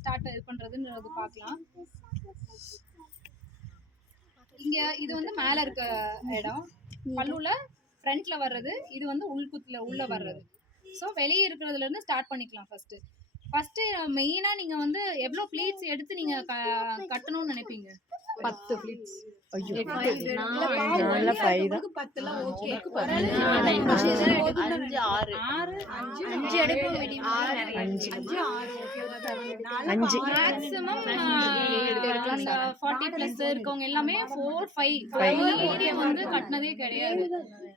Start இது பண்ணுறதுன்றது பார்க்கலாம். இங்கே இது வந்து மேலே இருக்க இடம், பல்லுல ஃப்ரண்ட்ல வர்றது, இது வந்து உள்குத்துல உள்ள வர்றது. ஸோ வெளியே இருக்கிறதுலேருந்து ஸ்டார்ட் பண்ணிக்கலாம். ஃபஸ்ட்டு மெயினாக நீங்கள் வந்து எவ்வளோ ப்ளீட்ஸ் எடுத்து நீங்கள் கட்டணும்னு நினைப்பீங்க? 10 ப்ளீட்ஸ். ஐயோ, 5 தான். 10 ஓகே. 5 எடுப்போம். மேக்ஸிமம் 40 பிளஸ் இருக்கவங்க எல்லாமே 4, 5 வந்து கட்டினதே கிடையாது.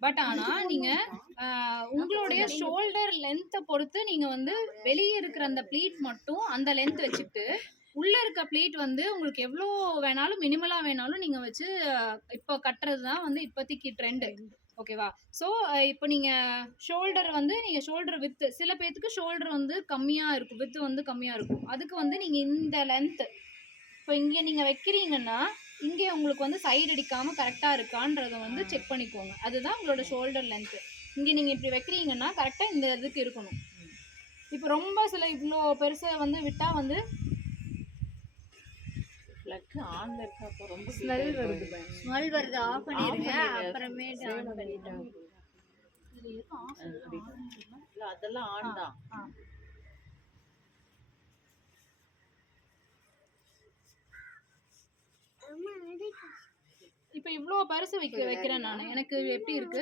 பட் ஆனா நீங்க உங்களுடைய ஷோல்டர் லென்த்தை பொறுத்து நீங்க வந்து வெளியே இருக்கிற அந்த ப்ளீட் மட்டும் அந்த லென்த் வச்சுட்டு உள்ள இருக்க ப்ளீட் வந்து உங்களுக்கு எவ்வளோ வேணாலும் மினிமலா வேணாலும் நீங்க வச்சு இப்போ கட்டுறது தான் வந்து இப்போதைக்கு ட்ரெண்டு. ஓகேவா? ஸோ இப்போ நீங்கள் ஷோல்டர் வித்து, சில பேர்த்துக்கு ஷோல்டர் வந்து கம்மியாக இருக்கும், வித்து வந்து கம்மியாக இருக்கும். அதுக்கு வந்து நீங்கள் இந்த லென்த்து இப்போ இங்கே நீங்கள் வைக்கிறீங்கன்னா இங்கே உங்களுக்கு வந்து சைடு அடிக்காமல் கரெக்டாக இருக்கான்றதை வந்து செக் பண்ணிக்கோங்க. அதுதான் உங்களோட ஷோல்டர் லென்த்து. இங்கே நீங்கள் இப்படி வைக்கிறீங்கன்னா கரெக்டாக இந்த இதுக்கு இருக்கணும். இப்போ ரொம்ப சில இவ்வளோ பெருசாக வந்து விட்டால் வந்து ஸ்மெல் வருது. ஆஃப் பண்ணிருங்க. அப்புறமேட்டு ஆன் பண்ணிட்டோம். அதெல்லாம் ஆன் தான். இப்போ இவ்வளோ பரிசு வைக்கிறேன் நான். எனக்கு எப்படி இருக்கு?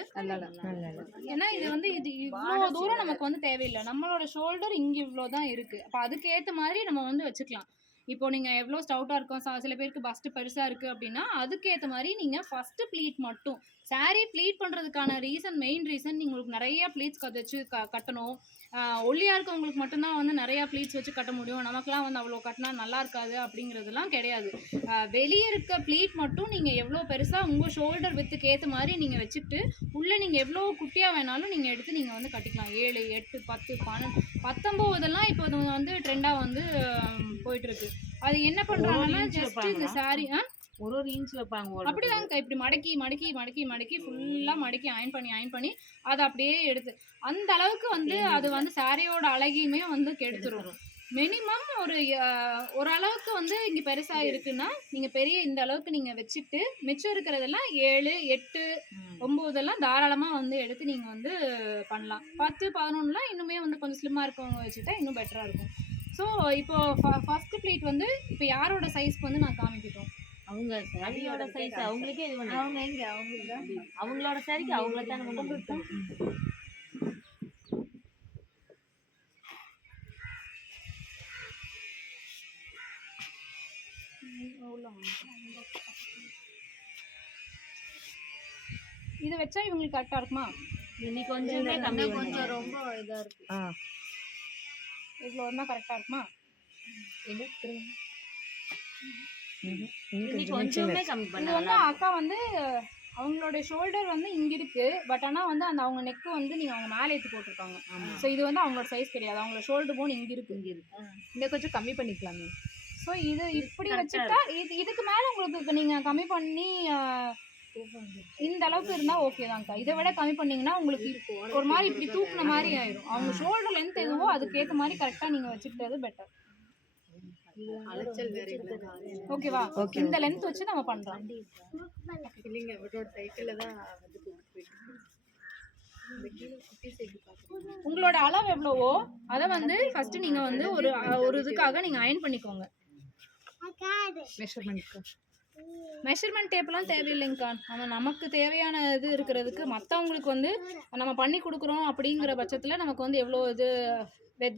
ஏன்னா இது வந்து இவ்வளோ தூரம் நமக்கு வந்து தேவையில்லை. நம்மளோட ஷோல்டர் இங்கே இவ்வளோ தான் இருக்கு. அப்போ அதுக்கேற்ற மாதிரி நம்ம வந்து வச்சுக்கலாம். இப்போ நீங்கள் எவ்வளோ ஸ்டவுட்டாக இருக்கும், சில பேருக்கு பஸ்ட்டு பெருசாக இருக்குது அப்படின்னா அதுக்கேற்ற மாதிரி நீங்கள் ஃபஸ்ட்டு ப்ளீட் மட்டும் சாரீ ப்ளீட் பண்ணுறதுக்கான மெயின் ரீசன் உங்களுக்கு நிறையா ப்ளீட்ஸ் வச்சு கட்டணும். ஒல்லியாக இருக்கவங்களுக்கு மட்டும்தான் வந்து நிறையா ப்ளீட்ஸ் வச்சு கட்ட முடியும். நமக்குலாம் வந்து அவ்வளோ கட்டினா நல்லா இருக்காது அப்படிங்கிறதுலாம் கிடையாது. வெளியே இருக்க ப்ளீட் மட்டும் நீங்கள் எவ்வளோ பெருசாக உங்கள் ஷோல்டர் வித்துக்கு ஏற்ற மாதிரி நீங்கள் வச்சுட்டு உள்ளே நீங்கள் எவ்வளோ குட்டியாக வேணாலும் நீங்கள் எடுத்து நீங்கள் வந்து கட்டிக்கலாம். 7, 8, 10, 12, 19 இப்போ வந்து ட்ரெண்டாக வந்து போயிட்டுருக்கு. அது என்ன பண்ணுறாங்கன்னா ஜஸ்ட் இந்த சாரீ ஒரு இன்ச்சில் வைப்பாங்க. அப்படிதாங்க. இப்படி மடக்கி மடக்கி மடக்கி மடக்கி ஃபுல்லாக மடக்கி அயன் பண்ணி அதை அப்படியே எடுத்து அந்த அளவுக்கு வந்து அது வந்து சாரியோட அழகையுமே வந்து கெடுத்துரும். மினிமம் ஒரு அளவுக்கு வந்து இங்கே பெருசாக இருக்குன்னா நீங்கள் பெரிய இந்த அளவுக்கு நீங்கள் வச்சுட்டு மிச்சம் இருக்கிறதெல்லாம் 7, 8, 9 தாராளமாக வந்து எடுத்து நீங்கள் வந்து பண்ணலாம். 10, 11 இன்னுமே வந்து கொஞ்சம் ஸ்லிம்மாக இருக்கவங்க வச்சுட்டா இன்னும் பெட்டராக இருக்கும். ஸோ இப்போது ஃபஸ்ட்டு ப்ளீட் வந்து இப்போ யாரோட சைஸ்க்கு வந்து நான் காமிக்கிட்டோம்? அவங்க சாரியோட சைஸ் அவங்களுக்கே இது பண்ணி அவங்க எங்க அவங்களுக்கு தான் அவங்களோட சாரிக்கு அவங்கள தான் நம்ம இது வச்சா இவங்களுக்கு கரெக்டாக இருக்குமா? இனி கொஞ்சமே கம்மி, கொஞ்சம் ரொம்ப இதாக இருக்கு. இவ்வளோ இருந்தால் கரெக்டாக இருக்குமா? கொஞ்சமே கம்மி இது வந்து அக்கா வந்து அவங்களோட ஷோல்டர் வந்து இங்கே இருக்குது. பட் ஆனால் வந்து அந்த அவங்க நெக்கு வந்து நீங்கள் அவங்க மேலே ஏற்றி போட்டிருக்காங்க. ஸோ இது வந்து அவங்களோட சைஸ் கிடையாது. அவங்களோட ஷோல்டர் போன் இங்கே இருக்குது. இன்னும் கொஞ்சம் கம்மி பண்ணிக்கலாமே. ஸோ இது இப்படி வச்சுட்டா இதுக்கு மேலே உங்களுக்கு நீங்கள் கம்மி பண்ணி இந்த அளவுக்கு இருந்தால் ஓகே தான்க்கா. இதை விட கம்மி பண்ணிங்கன்னா உங்களுக்கு ஒரு மாதிரி இப்படி தூக்குன மாதிரி ஆயிடும். அவங்க ஷோல்டர் லென்த் எதுவோ அதுக்கேற்ற மாதிரி கரெக்டாக நீங்கள் வச்சுக்கிட்டது பெட்டர். ஓகேவா? இந்த லென்த் வச்சு நம்ம பண்றோம். இல்லைங்க, அவரோட சைக்கிள்ல தான் வந்து உங்களோட அளவு எவ்வளவோ அதை வந்து ஃபர்ஸ்ட் நீங்க வந்து ஒரு இதுக்காக நீங்க அயன் பண்ணிக்கோங்க. மெஷர்மெண்ட் டேப்லாம் தேவையில்லைங்கக்கா. ஆனால் நமக்கு தேவையான இது இருக்கிறதுக்கு மற்றவங்களுக்கு வந்து நம்ம பண்ணி கொடுக்குறோம் அப்படிங்கிற பட்சத்தில் நமக்கு வந்து எவ்வளோ இது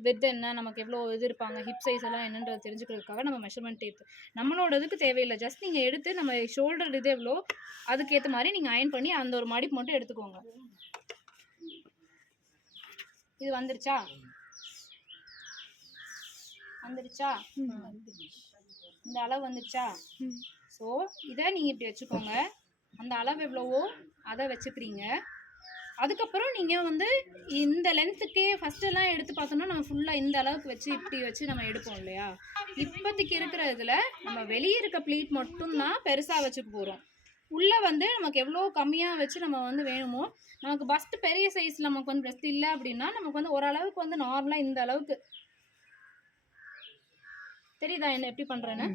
வெத் என்ன, நமக்கு எவ்வளோ இது இருப்பாங்க, ஹிப் சைஸ் எல்லாம் என்னன்றது தெரிஞ்சுக்கிறதுக்காக நம்ம மெஷர்மெண்ட் டேப் நம்மளோட இதுக்கு தேவையில்லை. ஜஸ்ட் நீங்கள் எடுத்து நம்ம ஷோல்டர் இது எவ்வளோ அதுக்கேற்ற மாதிரி நீங்கள் அயன் பண்ணி அந்த ஒரு மடிப்பு மட்டும் எடுத்துக்கோங்க. இது வந்துருச்சா? இந்த அளவு வந்துருச்சா? ஸோ இதை நீங்கள் இப்படி வச்சுக்கோங்க. அந்த அளவு எவ்வளவோ அதை வச்சுக்கிறீங்க. அதுக்கப்புறம் நீங்கள் வந்து இந்த லென்த்துக்கே ஃபஸ்ட்டெல்லாம் எடுத்து பார்த்தோம்னா நம்ம ஃபுல்லாக இந்த அளவுக்கு வச்சு இப்படி வச்சு நம்ம எடுப்போம் இல்லையா? இப்போதைக்கு இருக்கிற இதில் நம்ம வெளியே இருக்க ப்ளீட் மட்டும்தான் பெருசாக வச்சுக்க போகிறோம். உள்ளே வந்து நமக்கு எவ்வளோ கம்மியாக வச்சு நம்ம வந்து வேணுமோ, நமக்கு பஸ்ட்டு பெரிய சைஸில் நமக்கு வந்து பெஸ்ட் இல்லை அப்படின்னா நமக்கு வந்து ஓரளவுக்கு வந்து நார்மலாக இந்த அளவுக்கு தெரியுதா என்ன எப்படி பண்றேன்னு?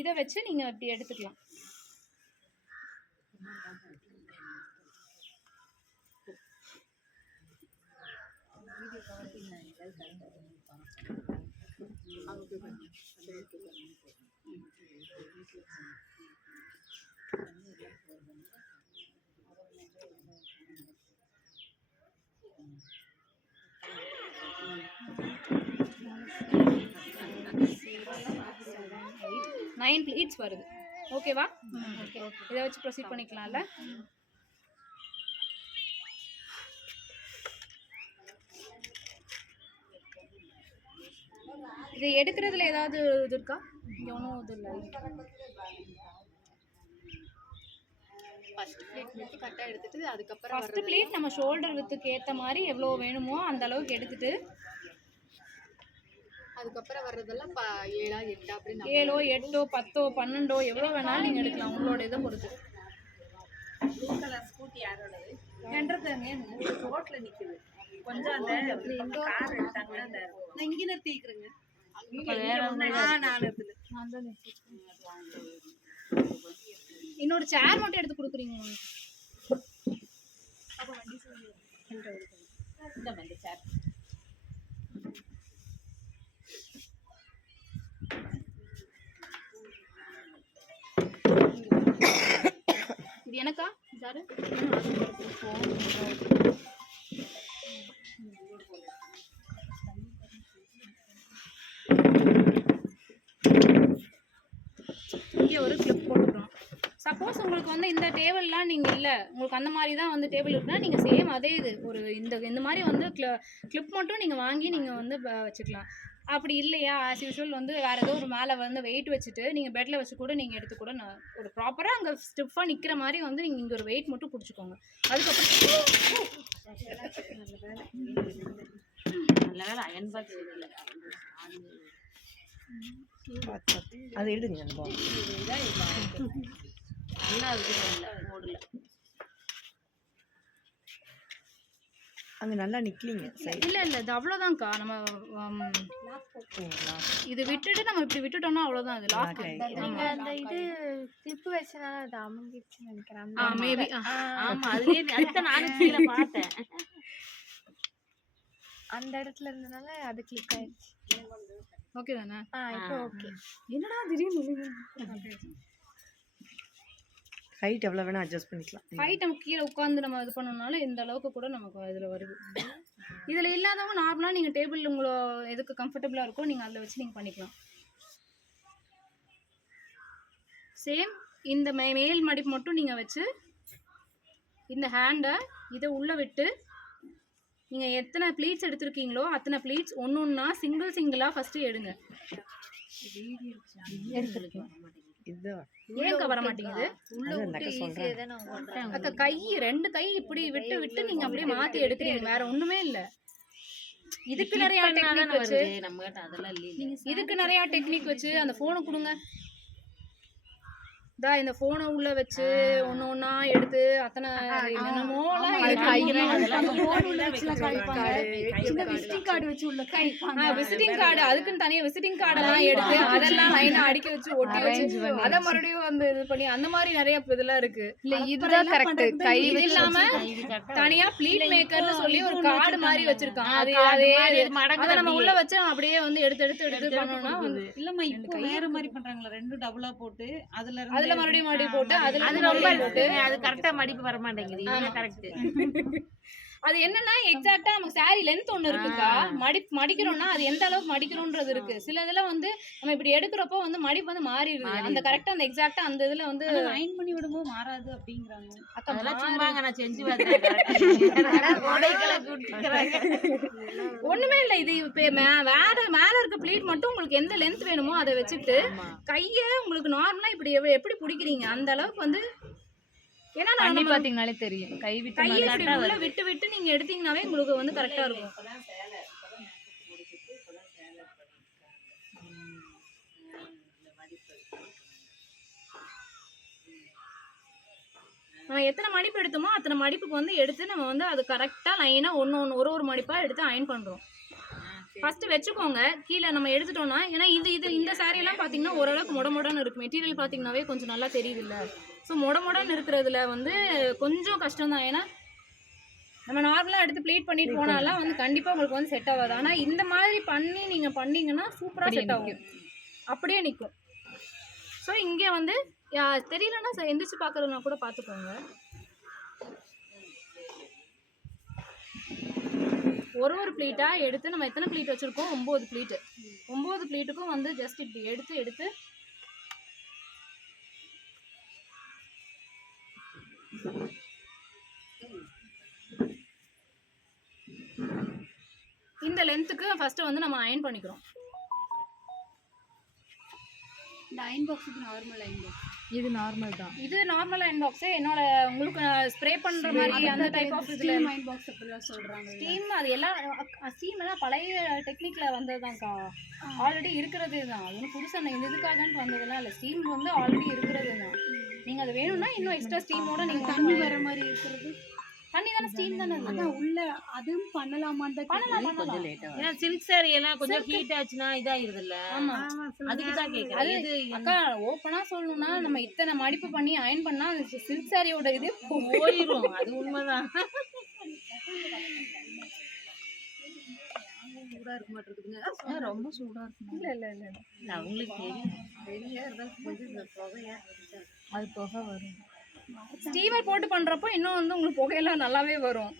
இதை வச்சு நீங்க இப்படி எடுத்துக்கலாம். நைன் ப்ளீட்ஸ் வருது. ஓகேவா? ஓகே, இதை வச்சு ப்ரொசீட் பண்ணிக்கலாம்ல. இதை எடுக்கிறதுல ஏதாவது இது இருக்கா? இங்க ஒன்றும் இது இல்லை. ஃபர்ஸ்ட் பிளேட் மட்டும் கரெக்டா எடுத்துட்டு அதுக்கப்புறம் ஃபர்ஸ்ட் பிளேட் நம்ம ஷோல்டர் வித்துக்கு ஏற்ற மாதிரி எவ்வளோ வேணுமோ அந்த அளவுக்கு எடுத்துட்டு அதுக்கப்புறம் வர்றதெல்லாம் 7 8 அப்படி 7 8 10 12 எவ்வளோ வேணாலும் நீங்கள் எடுக்கலாம் உங்களோட இதை பொறுத்து. ப்ளூ கலர் ஸ்கூட்டி யாரோடது? என்றதுங்க ரோட்ல நிக்குது. கொஞ்சம் அந்த கார் எடுத்தாங்க. அந்த நான் இங்க நிறுத்திக்கிறேங்க. இன்னொரு சேர் மட்டும் எடுத்து கொடுக்குறீங்க. இது எனக்கா சாரு? இங்கே ஒரு கிளிப் போட்டுக்கிறோம். சப்போஸ் உங்களுக்கு வந்து இந்த டேபிள்லாம் நீங்கள் இல்லை, உங்களுக்கு அந்த மாதிரி தான் வந்து டேபிள் இருக்குன்னா நீங்கள் சேம் அதே இது ஒரு இந்த மாதிரி வந்து கிளிப் மட்டும் நீங்கள் வாங்கி நீங்கள் வந்து வச்சுக்கலாம். அப்படி இல்லையா ஆஸ் யூஷுவல் வந்து வேறு ஏதோ ஒரு மேலே வந்து வெயிட் வச்சுட்டு நீங்கள் பெட்டில் வச்சு கூட நீங்கள் எடுத்து கூட ஒரு ப்ராப்பராக அங்கே ஸ்டிஃபாக நிற்கிற மாதிரி வந்து நீங்கள் இங்கே ஒரு வெயிட் மட்டும் பிடிச்சிக்கோங்க. அதுக்கப்புறம் நல்ல வேலை அயன் பாக்ஸ் இல்லை. அது எடுங்க. நல்லா இருக்குது மோடில். அங்கே நல்லா நிற்கலிங்க. இல்லை இது அவ்வளோதான்க்கா. நம்ம இது விட்டுட்டு நம்ம இப்படி விட்டுட்டோம்னா அவ்வளோதான். அது லாக். நீங்க அந்த இது கிளிப் வச்சனால அது அமுங்கிடுச்சுன்னு நினைக்கிறேன். மேபி. ஆமா, அதுலயே அதுதான் நானும் கீழே பார்த்தேன். அந்த இடத்துல இருந்தனால அது கிளிக் ஆயிடுச்சு. ஓகே தானே? இப்போ ஓகே. என்னடா திடீர்னு ஹைட் எவ்வளோ வேணால் அட்ஜஸ்ட் பண்ணிக்கலாம். ஹைட் நம்ம கீழே உட்காந்து நம்ம இது பண்ணோம்னால இந்த அளவுக்கு கூட நமக்கு இதில் வருது. இதில் இல்லாதவங்க நார்மலாக நீங்கள் டேபிள் உங்களோ எதுக்கு கம்ஃபர்டபுளாக இருக்கோ நீங்கள் அதில் வச்சு நீங்கள் பண்ணிக்கலாம். சேம் இந்த மேல் மடிப்பு மட்டும் நீங்கள் வச்சு இந்த ஹேண்டை இதை உள்ளே விட்டு நீங்கள் எத்தனை ப்ளீட்ஸ் எடுத்துருக்கீங்களோ அத்தனை ப்ளீட்ஸ் ஒன்று ஒன்றா சிங்கிளாக ஃபஸ்ட்டு எடுங்க. ஏன்க்கா வர மாட்டேங்குது? அக்கா கை 2 கை இப்படி விட்டு விட்டு நீங்க அப்படியே மாத்தி எடுக்கிறீங்க. வேற ஒண்ணுமே இல்ல. இதுக்கு நிறைய டெக்னிக் வச்சு இதுக்கு நிறைய டெக்னிக் வச்சு அந்த போனை கொடுங்க. இந்த போனை உள்ள வச்சு ஒன்னு ஒன்னா எடுத்து அத்தனை என்னென்னமோலாம் விசிட்டிங் கார்டு வச்சு உள்ள விசிட்டிங் கார்டு அதுக்குன்னு தனியா விசிட்டிங் கார்டெல்லாம் எடுத்து அதெல்லாம் லைனா அடிக்க வச்சு ஒட்டி வச்சு அதை மறுபடியும் வந்து இது பண்ணி அந்த மாதிரி நிறைய இதெல்லாம் இருக்கு. இல்ல இதுதான் கரெக்ட். கை இல்லாம தனியா ப்ளீட் மேக்கர்னு சொல்லி ஒரு கார்டு மாதிரி வச்சிருக்காங்க. அது அதை நம்ம உள்ள வச்சு அப்படியே வந்து எடுத்து பண்ணோம்னா வந்து இல்லம்மா இப்போ வேற மாதிரி பண்றாங்களா? 2 டபுளா போட்டு அதுல மறுபடியும் மடி போட்டு அது ரொம்ப அது கரெக்டா மடிப்பு வர மாட்டேங்குது. இது கரெக்ட். அது என்னன்னா எக்ஸாக்ட்டா நமக்கு சாரி லென்த் ஒன்னு இருக்குக்கா. மடிக்கிறோம்னா அது எந்த அளவுக்கு மடிக்கிறோம்ன்றது இருக்கு. சில இதுல வந்து நம்ம இப்படி எடுக்கிறப்போ வந்து மடிப்பு வந்து மாறிடுது. அந்த கரெக்டா அந்த எக்ஸாக்ட்டா அந்த இதுல வந்து அயன் பண்ணி விடும்போது மாறாது அப்படிங்கறாங்க. அதெல்லாம் சும்மாங்க நான் செஞ்சு பார்த்தேன். ஒண்ணுமே இல்ல. இது வேற மேல இருக்க ப்ளீட் மட்டும் உங்களுக்கு எந்த லென்த் வேணுமோ அதை வச்சுட்டு கையை உங்களுக்கு நார்மலா இப்படி எப்படி பிடிக்கிறீங்க அந்த அளவுக்கு வந்து ஏன்னா நான் பாத்தீங்கனாலே தெரியும். கையை விட்டு விட்டு நீங்க எடுத்தீங்கன்னாவே உங்களுக்கு வந்து கரெக்டா இருக்கும். நம்ம எத்தனை மடிப்பு எடுத்தோமோ அத்தனை மடிப்புக்கு வந்து எடுத்து நம்ம வந்து அது கரெக்டா லைனா ஒரு மடிப்பா எடுத்து அயன் பண்றோம். ஃபர்ஸ்ட் வச்சுக்கோங்க. கீழே நம்ம எடுத்துட்டோம்னா, ஏன்னா இந்த saree எல்லாம் பார்த்தீங்கன்னா ஓரளவுக்கு மொடன்னு இருக்கு. மெட்டீரியல் பார்த்தீங்கன்னாவே கொஞ்சம் நல்லா தெரியுது இல்லை? ஸோ மொடன்னு இருக்கிறதுல வந்து கொஞ்சம் கஷ்டம் தான். ஏன்னா நம்ம நார்மலாக எடுத்து ப்ளீட் பண்ணிட்டு போனாலாம் வந்து கண்டிப்பாக உங்களுக்கு வந்து செட் ஆகாது. ஆனால் இந்த மாதிரி பண்ணி நீங்கள் பண்ணீங்கன்னா சூப்பராக செட் ஆகும், அப்படியே நிற்கும். ஸோ இங்கே வந்து தெரியலன்னா எந்திரிச்சு பார்க்குறதுனா கூட பார்த்துக்கோங்க. ஒரு ப்ளீட்டாக எடுத்து நம்ம எத்தனை ப்ளீட் வச்சுருக்கோம்? 9 ப்ளீட்டு. 9 ப்ளீட்டுக்கும் வந்து ஜஸ்ட் இப்படி எடுத்து இந்த லென்த்துக்கு ஃபர்ஸ்ட் வந்து நம்ம அயன் பண்ணிக்கிறோம். இந்த அயன் பாக்ஸுக்கு நார்மல் அயன் பாக்ஸ் இது நார்மல் தான். இது நார்மல் அயன் பாக்ஸ். என்னோட உங்களுக்கு ஸ்ப்ரே பண்ற மாதிரி அந்த டைப் ஆஃப் இதுல அயன் பாக்ஸ் அப்படிலாம் சொல்றாங்க. ஸ்டீம் அது எல்லாம் ஸ்டீம் எல்லாம் பழைய டெக்னிக்ல வந்ததுதான்க்கா. ஆல்ரெடி இருக்கிறது தான். அது ஒன்றும் புதுசாக இந்த இதுக்காகன்னு வந்ததெல்லாம் இல்லை. ஸ்டீம் வந்து ஆல்ரெடி இருக்கிறது தான். நீங்கள் அது வேணும்னா இன்னும் எக்ஸ்ட்ரா ஸ்டீமோட நீங்கள் தண்ணி வர மாதிரி இருக்கிறது தண்ணி தானே, ஸ்டீம் தானே. அதான் உள்ள அதுவும் பண்ணலாமான்னு பண்ணலாம். கொஞ்சம் லேட்டா. ஏன்னா சில்க் saree எல்லாம் கொஞ்சம் ஹீட் ஆச்சுனா இதாயிருது இல்ல? ஆமா, அதுக்கு தான் கேக்குறேன். இது அக்கா ஓப்பனா சொல்லணும்னா நம்ம இத்தனை மடிப்பு பண்ணி அயன் பண்ணா அந்த சில்க் சாரியோட இது போயிரும். அது உண்மைதான். சூடா இருக்க மாட்டேங்குதுங்க. ரொம்ப சூடா இருக்கும். இல்ல இல்ல இல்ல இல்ல அவங்களுக்கு தெரியும். வெளியே இருந்தாலும் கொஞ்சம் புகையா அது புகை வரும். ஸ்டீமர் போட்டு பண்றப்போ இன்னும் வந்து உங்களுக்கு புகையெல்லாம் நல்லாவே வரும்.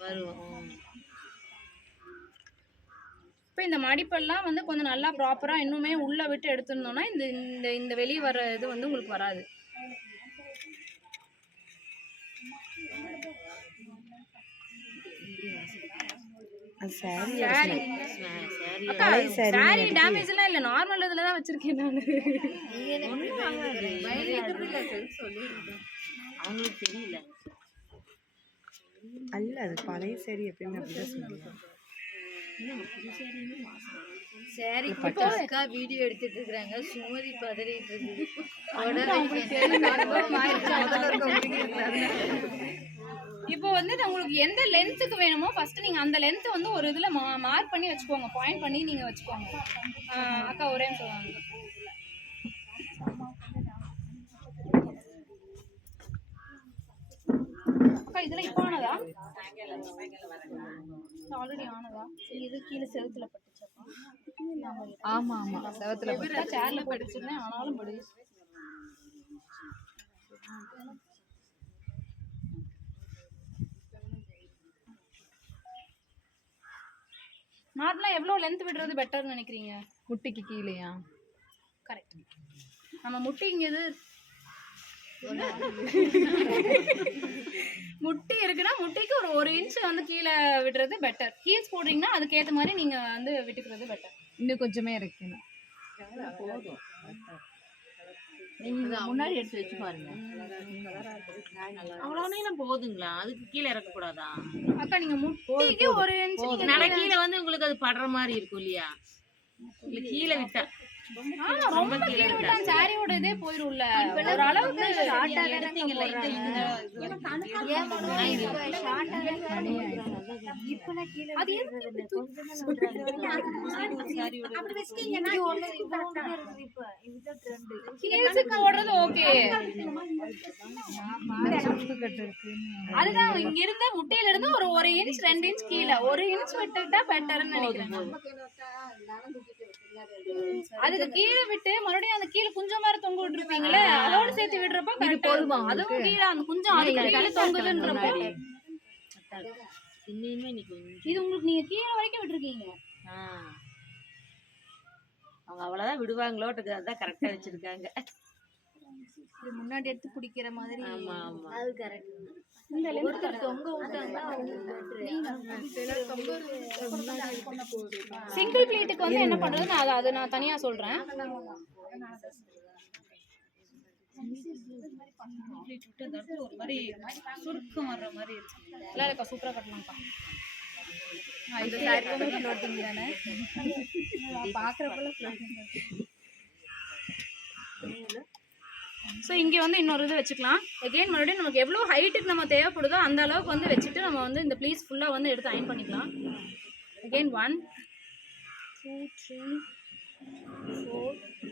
இப்போ இந்த மடிப்பெல்லாம் வந்து கொஞ்சம் நல்லா ப்ராப்பரா இன்னுமே உள்ள விட்டு எடுத்துருந்தோம்னா இந்த இந்த வெளியே வர இது வந்து உங்களுக்கு வராது. சாரி டேமேஜ் எல்லாம் இல்ல, நார்மல் இதுல தான் வச்சிருக்கேன் நானு. அவங்களுக்கு தெரியல. அல்ல அது பழைய சாரி எப்பயுமே அப்படிதான் சொல்லுவாங்க. சாரி வீடியோ எடுத்துட்டு இருக்காங்க. சுமதி பதறிட்டு இருக்குது. இப்போ வந்து உங்களுக்கு எந்த லென்த்துக்கு வேணுமோ ஃபர்ஸ்ட் நீங்க அந்த லென்த் வந்து ஒரு இதுல மார்க் பண்ணி வச்சுக்கோங்க. பாயிண்ட் பண்ணி நீங்க வச்சுக்கோங்க. அக்கா ஒரே சொல்லுவாங்க. அக்கா இதெல்லாம் இப்போ ஆனதா? ஆல்ரெடி ஆனதா? இது கீழே செவுத்துல பட்டுச்சப்பா. ஆமா ஆமா செவுத்துல பட்டு சேர்ல பட்டுச்சுன்னா ஆனாலும் படுது. நார்மலா எவ்வளோ லென்த் விடுறது பெட்டர்னு நினைக்கிறீங்க? முட்டிக்கு கீழேயா? கரெக்ட். நம்ம முட்டிங்கிறது முட்டி இருக்குன்னா முட்டிக்கு ஒரு இன்ச் வந்து கீழே விடுறது பெட்டர். ஹீல்ஸ் போடுறீங்கன்னா அதுக்கேற்ற மாதிரி நீங்க வந்து விட்டுக்கிறது பெட்டர். இன்னும் கொஞ்சமே இருக்கணும். நீங்க முன்னாடி எடுத்து வச்சு பாருங்க. அவ்வளவுதான் போதுங்களா? அதுக்கு கீழே இறக்க கூடாதா? அக்கா நீங்க முட்டிக்கு ஒரு இன்ச் நட கீழே வந்து உங்களுக்கு அது படுற மாதிரி இருக்கும் இல்லையா? இல்ல கீழே விட்டா ரொம்ப கீழே விட்டா சாரியோட இதே போயிரும்ல. ஒரு அளவுக்கு எடுத்தீங்கல்ல போடுறது ஓகே. அதுதான் இங்க இருந்த முட்டையில இருந்து ஒரு இன்ச் 2 இன்ச் கீழே 1 இன்ச் விட்டுட்டா பெட்டர்னு நினைக்கிறேன். அதுக்கு கீழே விட்டு மறுபடியும் அந்த கீழே குஞ்சம் மாதிரி தொங்க விட்டுருப்பீங்களே, அதோட சேர்த்து விடுறப்ப கரெக்ட் போதுமா? அதுவும் கீழே அந்த குஞ்சம் அதுக்கு கீழே தொங்குதுன்றப்போ இது உங்களுக்கு நீங்க கீழே வரைக்கும் விட்டுருக்கீங்க. அவங்க அவ்வளவுதான் விடுவாங்களோட்டு அதான் கரெக்டா வச்சிருக்காங்க. முன்னாடி எடுத்து பிடிக்கிற மாதிரி. ஆமா ஆமா அது கரெக்ட். இந்த லென்த் தொங்க விட்டாங்கன்னா சிங்கிள் பிளேட்டுக்கு வந்து என்ன பண்றதுன்னு அது நான் தனியா சொல்றேன். ஒரு மாதிரி சுருக்கம் வர்ற மாதிரி இருக்கு. நல்லா இருக்கா? சூப்பரா கட்டலாம்க்கா. இது சாரியோட ஃப்ளோட்டிங் தானே பாக்குறப்பல ஃப்ளோட்டிங். ஸோ இங்கே வந்து இன்னொரு இது வச்சுக்கலாம். எகெயின் மறுபடியும் நமக்கு எவ்வளோ ஹைட்டுக்கு நம்ம தேவைப்படுதோ அந்த அளவுக்கு வந்து வச்சுட்டு நம்ம வந்து இந்த ப்ளீஸ் ஃபுல்லாக வந்து எடுத்து அயன் பண்ணிக்கலாம். எகெயின் 1 2 2 3 4